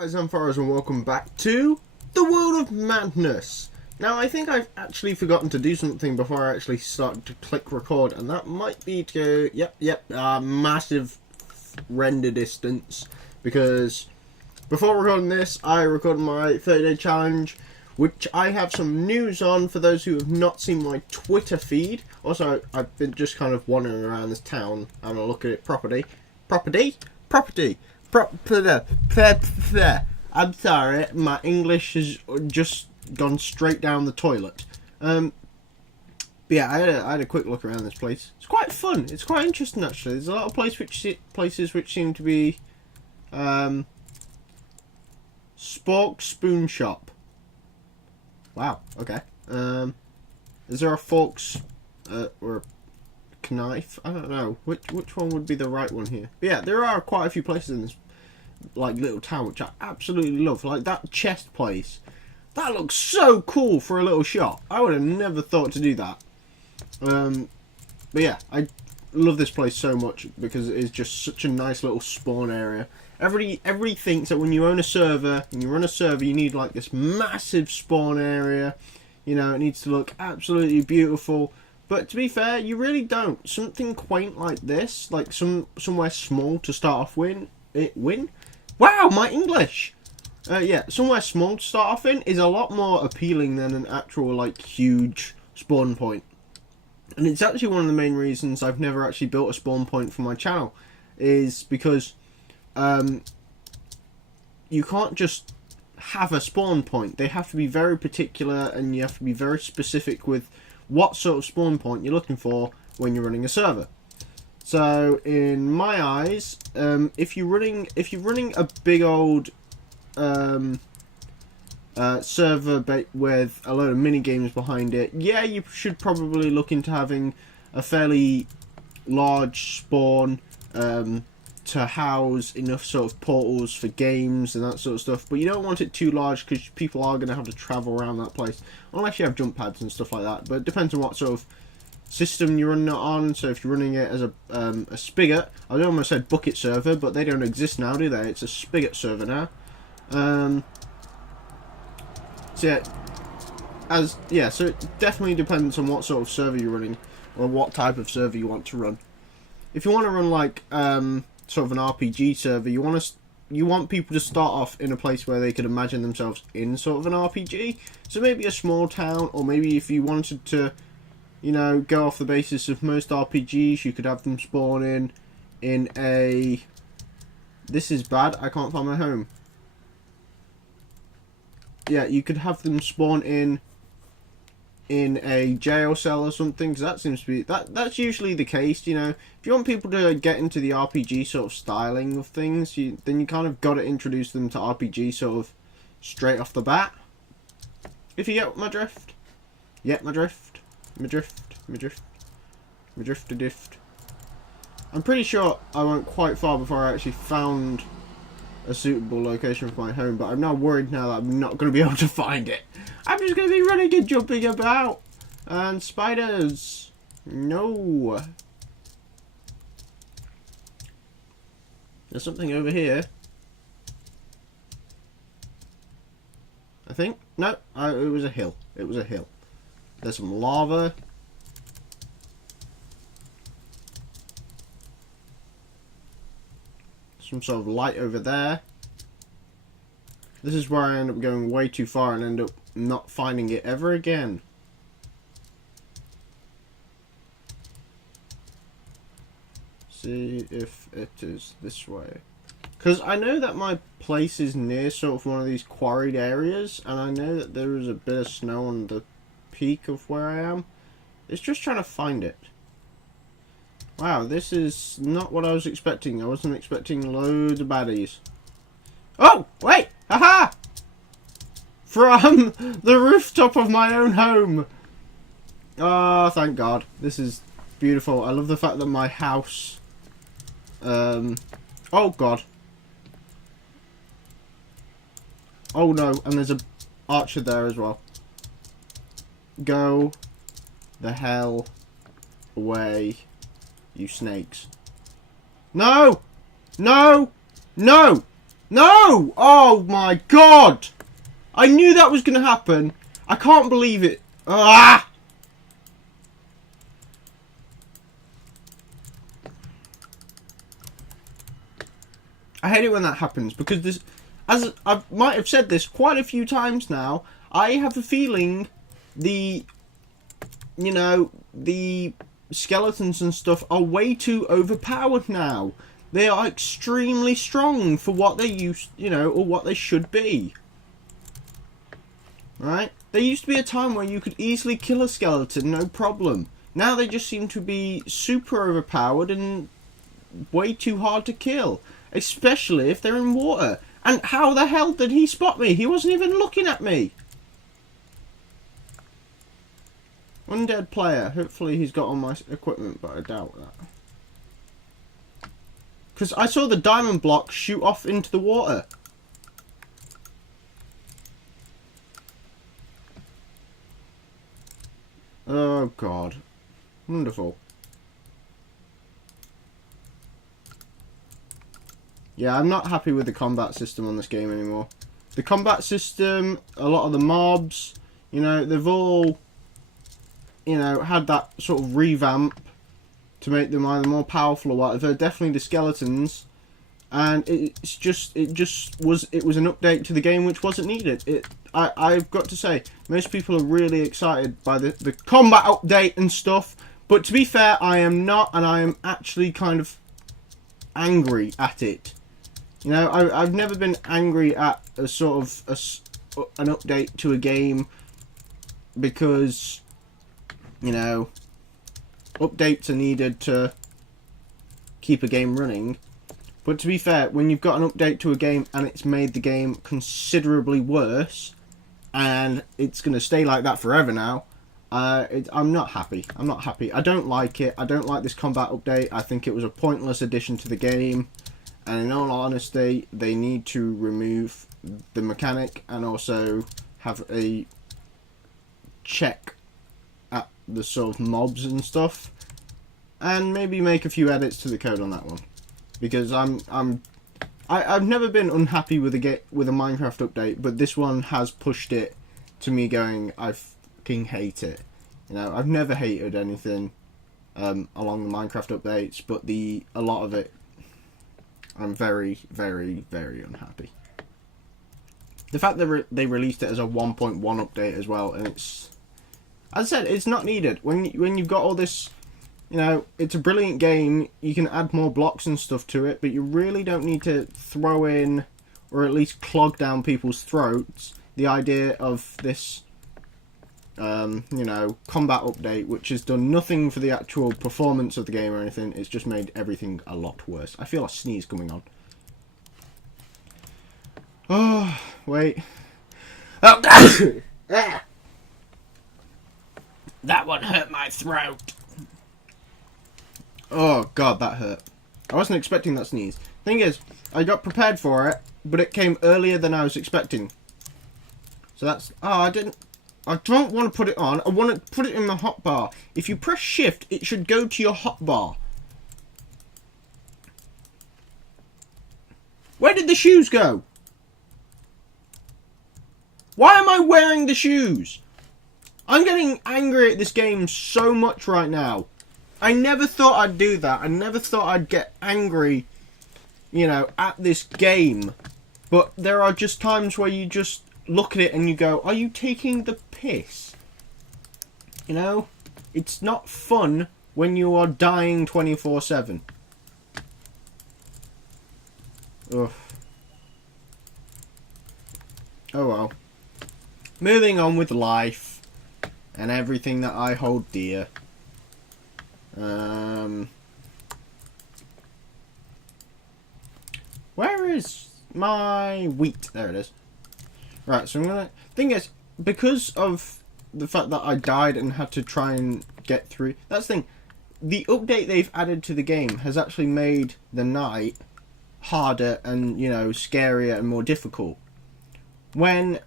Guys, I'm Farrahs and welcome back to the World of Madness. Now, I think I've actually forgotten to do something before I actually start to click record, and that might be to go, massive render distance, because before recording this, I recorded my 30-day challenge, which I have some news on for those who have not seen my Twitter feed. Also, I've been just kind of wandering around this town, having a look at it property. I'm sorry, my English has just gone straight down the toilet. But yeah, I had a quick look around this place. It's quite fun. It's quite interesting, actually. There's a lot of places which seem to be Spork Spoon Shop. Wow. Okay. Is there a forks or a knife? I don't know. Which one would be the right one here? But yeah, there are quite a few places in this like little town which I absolutely love. Like that chest place. That looks so cool for a little shop. I would have never thought to do that. But yeah, I love this place so much because it is just such a nice little spawn area. Everybody thinks that when you own a server and you run a server, you need like this massive spawn area. You know, it needs to look absolutely beautiful. But to be fair, you really don't. Something quaint like this, like somewhere small to start off with, Wow, my English! Yeah, somewhere small to start off in is a lot more appealing than an actual, like, huge spawn point. And it's actually one of the main reasons I've never actually built a spawn point for my channel, is because you can't just have a spawn point. They have to be very particular, and you have to be very specific with what sort of spawn point you're looking for when you're running a server. So in my eyes, if you're running a big old server with a load of mini games behind it, yeah, you should probably look into having a fairly large spawn to house enough sort of portals for games and that sort of stuff. But you don't want it too large because people are going to have to travel around that place, unless you have jump pads and stuff like that. But it depends on what sort of system you're running it on. So if you're running it as a spigot, I almost said bucket server, but they don't exist now, do they? It's a spigot server now. So so it definitely depends on what sort of server you're running, or what type of server you want to run. If you want to run like sort of an RPG server, you want people to start off in a place where they could imagine themselves in sort of an RPG. So maybe a small town, or maybe if you wanted to, you know, go off the basis of most RPGs, you could have them spawn in a... This is bad, I can't find my home. Yeah, you could have them spawn in a jail cell or something, because that seems to be... That's usually the case, you know. If you want people to get into the RPG sort of styling of things, then you kind of got to introduce them to RPG sort of straight off the bat. If you get my drift. Get my drift. My drift. I'm pretty sure I went quite far before I actually found a suitable location for my home, but I'm now worried now that I'm not going to be able to find it. I'm just going to be running and jumping about. And spiders. No. There's something over here. I think. No, it was a hill. It was a hill. There's some lava. Some sort of light over there. This is where I end up going way too far and end up not finding it ever again. See if it is this way. Because I know that my place is near sort of one of these quarried areas, and I know that there is a bit of snow on the peak of where I am. It's just trying to find it. Wow, this is not what I was expecting. I wasn't expecting loads of baddies. Oh, wait! Haha! From the rooftop of my own home! Oh, thank God. This is beautiful. I love the fact that my house... oh, God. Oh, no. And there's a archer there as well. Go the hell away, you snakes. No! No! No! No! Oh my god! I knew that was going to happen. I can't believe it. Ah! I hate it when that happens because this, as I might have said this quite a few times now, I have a feeling the skeletons and stuff are way too overpowered now. They are extremely strong for what they used, or what they should be. Right? There used to be a time where you could easily kill a skeleton, no problem. Now they just seem to be super overpowered and way too hard to kill. Especially if they're in water. And how the hell did he spot me? He wasn't even looking at me. Undead player. Hopefully he's got all my equipment, but I doubt that. Because I saw the diamond block shoot off into the water. Oh god. Wonderful. Yeah, I'm not happy with the combat system on this game anymore. The combat system, a lot of the mobs, they've all, had that sort of revamp to make them either more powerful or whatever. Definitely the skeletons, and it was an update to the game which wasn't needed. I've got to say, most people are really excited by the combat update and stuff, but to be fair, I am not, and I am actually kind of angry at it. I've never been angry at a sort of an update to a game because, updates are needed to keep a game running. But to be fair, when you've got an update to a game and it's made the game considerably worse, and it's going to stay like that forever now, I'm not happy. I'm not happy. I don't like it. I don't like this combat update. I think it was a pointless addition to the game. And in all honesty, they need to remove the mechanic and also have a check at the sort of mobs and stuff, and maybe make a few edits to the code on that one, because I've never been unhappy with a Minecraft update, but this one has pushed it to me going, I fucking hate it. I've never hated anything along the Minecraft updates, but a lot of it, I'm very, very, very unhappy. The fact that they released it as a 1.1 update as well, and it's, as I said, it's not needed. When you've got all this, it's a brilliant game, you can add more blocks and stuff to it, but you really don't need to throw in, or at least clog down people's throats, the idea of this, combat update, which has done nothing for the actual performance of the game or anything. It's just made everything a lot worse. I feel a sneeze coming on. Oh, wait. Oh, that one hurt my throat. Oh, God, that hurt. I wasn't expecting that sneeze. Thing is, I got prepared for it, but it came earlier than I was expecting. So that's... Oh, I don't want to put it on. I want to put it in my hotbar. If you press shift, it should go to your hotbar. Where did the shoes go? Why am I wearing the shoes? I'm getting angry at this game so much right now. I never thought I'd do that. I never thought I'd get angry, at this game. But there are just times where you just look at it and you go, are you taking the piss? It's not fun when you are dying 24/7. Ugh. Oh well. Moving on with life and everything that I hold dear. Where is my wheat? There it is. Right, so I'm gonna... Thing is, because of the fact that I died and had to try and get through... That's the thing. The update they've added to the game has actually made the night harder and, scarier and more difficult. When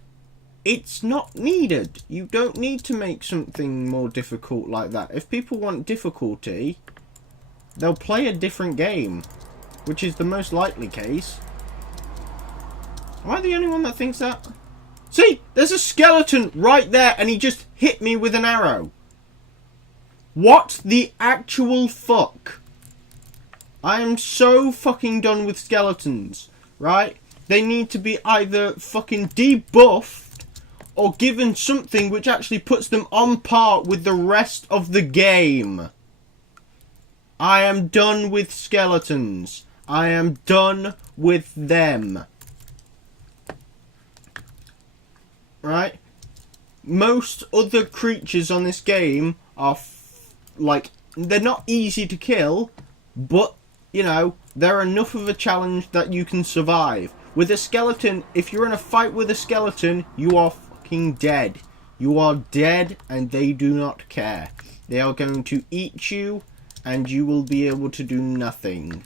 it's not needed. You don't need to make something more difficult like that. If people want difficulty, they'll play a different game, which is the most likely case. Am I the only one that thinks that? See, there's a skeleton right there and he just hit me with an arrow. What the actual fuck? I am so fucking done with skeletons, right? They need to be either fucking debuffed or given something which actually puts them on par with the rest of the game. I am done with skeletons. I am done with them. Right? Most other creatures on this game are like, they're not easy to kill, but, you know, they're enough of a challenge that you can survive. With a skeleton, if you're in a fight with a skeleton, you are fucking dead. You are dead and they do not care. They are going to eat you and you will be able to do nothing.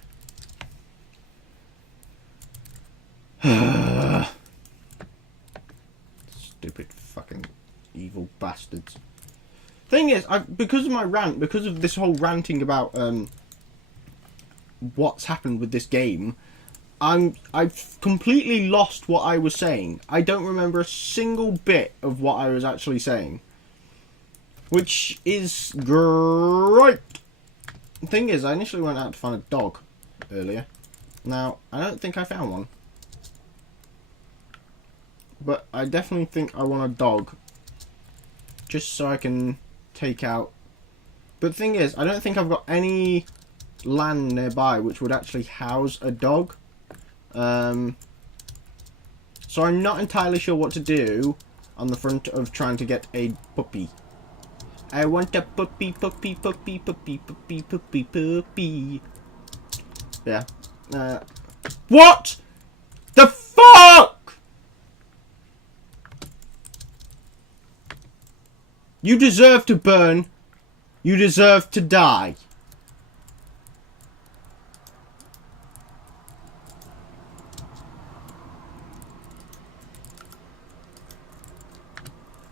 Stupid fucking evil bastards. Thing is, because of my rant, because of this whole ranting about what's happened with this game, I've completely lost what I was saying. I don't remember a single bit of what I was actually saying, which is great. The thing is, I initially went out to find a dog earlier. Now, I don't think I found one, but I definitely think I want a dog, just so I can take out. But the thing is, I don't think I've got any land nearby which would actually house a dog. So I'm not entirely sure what to do on the front of trying to get a puppy. I want a puppy, puppy, puppy, puppy, puppy, puppy, puppy. Yeah. What the fuck? You deserve to burn. You deserve to die.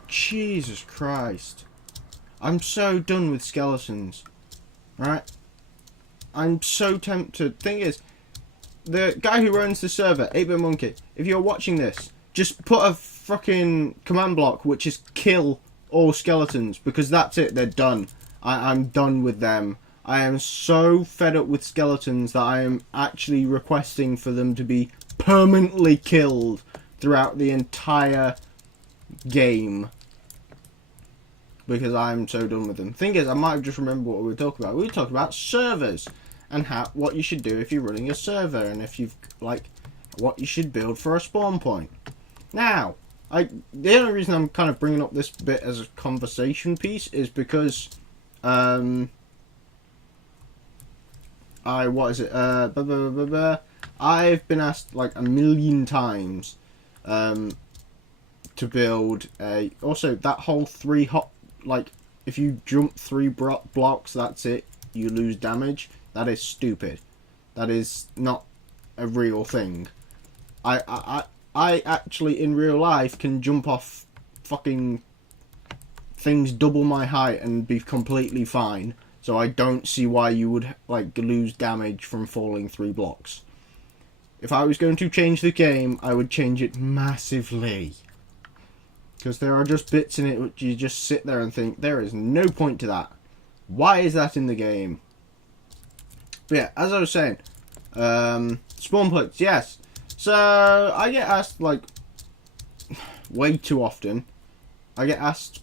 Jesus Christ. I'm so done with skeletons. Right? I'm so tempted. Thing is, the guy who runs the server, 8-Bit Monkey, if you're watching this, just put a fucking command block which is kill all skeletons, because that's it, they're done. I'm done with them. I am so fed up with skeletons that I am actually requesting for them to be permanently killed throughout the entire game. Because I'm so done with them. Thing is, I might have just remembered what we were talking about. We were talking about servers and what you should do if you're running a server, and if you've what you should build for a spawn point. Now, the only reason I'm kind of bringing up this bit as a conversation piece is because I've been asked like a million times to build a. Also, that whole if you jump 3 blocks, that's it, you lose damage. That is stupid. That is not a real thing. I actually in real life can jump off fucking things double my height and be completely fine. So I don't see why you would lose damage from falling 3 blocks. If I was going to change the game, I would change it massively. Because there are just bits in it which you just sit there and think, there is no point to that. Why is that in the game? But yeah, as I was saying, spawn points, yes. So, I get asked, way too often. I get asked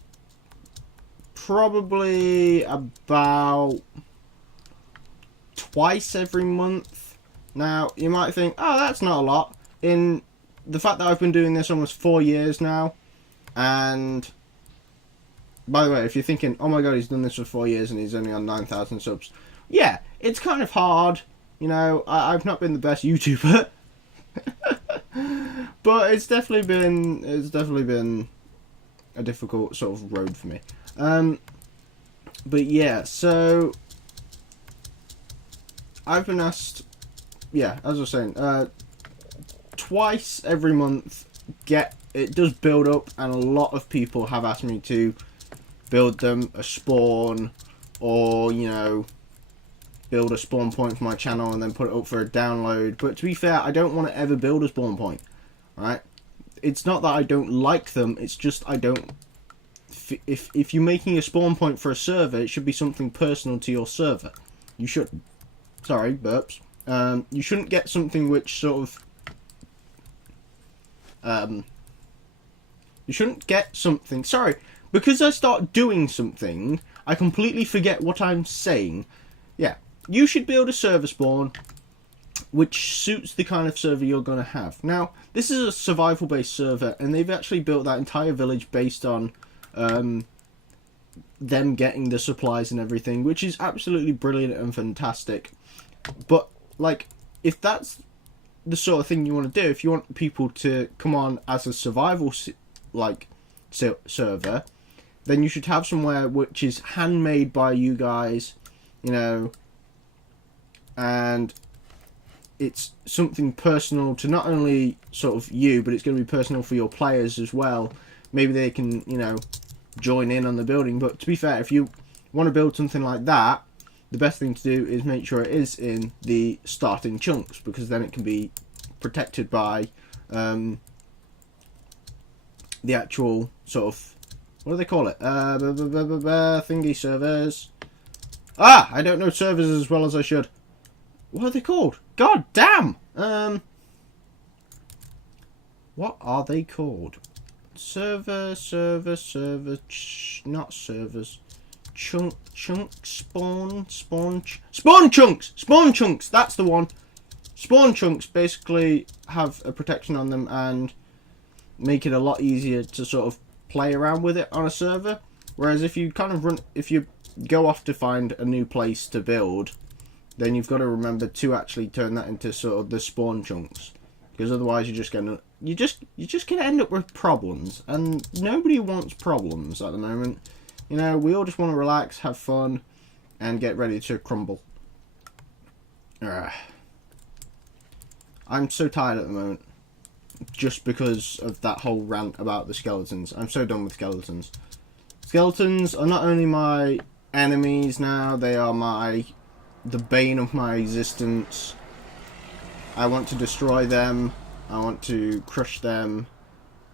probably about twice every month. Now, you might think, oh, that's not a lot. In the fact that I've been doing this almost 4 years now, and by the way, if you're thinking, oh my god, he's done this for 4 years and he's only on 9,000 subs. Yeah, it's kind of hard. You know, I've not been the best YouTuber. But it's definitely been a difficult sort of road for me. But yeah, so I've been asked, yeah, as I was saying, twice every month. It does build up, and a lot of people have asked me to build them a spawn, or, you know, build a spawn point for my channel and then put it up for a download. But to be fair, I don't want to ever build a spawn point. right? It's not that I don't like them, it's just I don't... If you're making a spawn point for a server, it should be something personal to your server. You shouldn't. Sorry, burps. You shouldn't get something which sort of... you shouldn't get something... Sorry, because I start doing something, I completely forget what I'm saying. Yeah, you should build a server spawn which suits the kind of server you're going to have. Now, this is a survival-based server, and they've actually built that entire village based on them getting the supplies and everything, which is absolutely brilliant and fantastic. But, like, if that's the sort of thing you want to do, if you want people to come on as a survival, server, then you should have somewhere which is handmade by you guys, you know, and it's something personal to not only sort of you, but it's going to be personal for your players as well. Maybe they can, you know, join in on the building. But to be fair, if you want to build something like that, the best thing to do is make sure it is in the starting chunks, because then it can be protected by the actual sort of, what do they call it? Thingy servers. Ah, I don't know servers as well as I should. What are they called? God damn! What are they called? Server, not servers. Chunk, spawn chunks! That's the one! Spawn chunks basically have a protection on them and make it a lot easier to sort of play around with it on a server. Whereas if you kind of if you go off to find a new place to build, then you've got to remember to actually turn that into sort of the spawn chunks, because otherwise you're just gonna end up with problems, and nobody wants problems at the moment. You know, we all just want to relax, have fun, and get ready to crumble. I'm so tired at the moment, just because of that whole rant about the skeletons. I'm so done with skeletons. Skeletons are not only my enemies now, they are the bane of my existence. I want to destroy them, I want to crush them,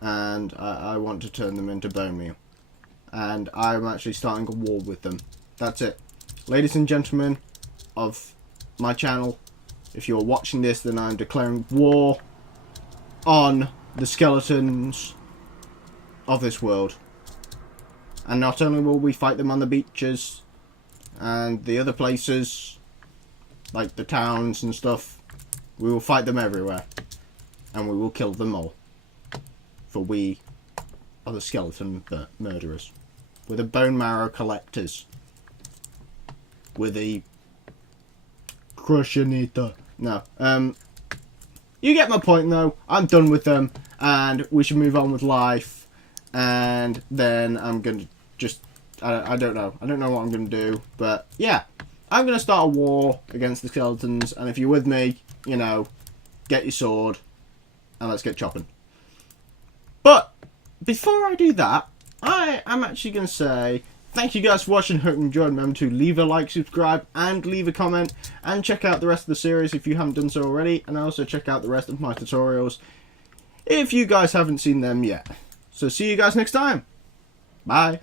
and I want to turn them into bone meal. And I'm actually starting a war with them. That's it. Ladies and gentlemen of my channel, if you're watching this, then I'm declaring war on the skeletons of this world. And not only will we fight them on the beaches and the other places, like the towns and stuff, we will fight them everywhere. And we will kill them all. For we are the skeleton murderers. We're the bone marrow collectors. We're the Crushinator. No. You get my point though. I'm done with them. And we should move on with life. And then I'm going to just... I don't know. I don't know what I'm going to do. But yeah. I'm going to start a war against the skeletons. And if you're with me, you know, get your sword. And let's get chopping. But before I do that, I am actually going to say thank you guys for watching. Hope you enjoyed. Remember to leave a like, subscribe, and leave a comment. And check out the rest of the series if you haven't done so already. And also check out the rest of my tutorials if you guys haven't seen them yet. So see you guys next time. Bye.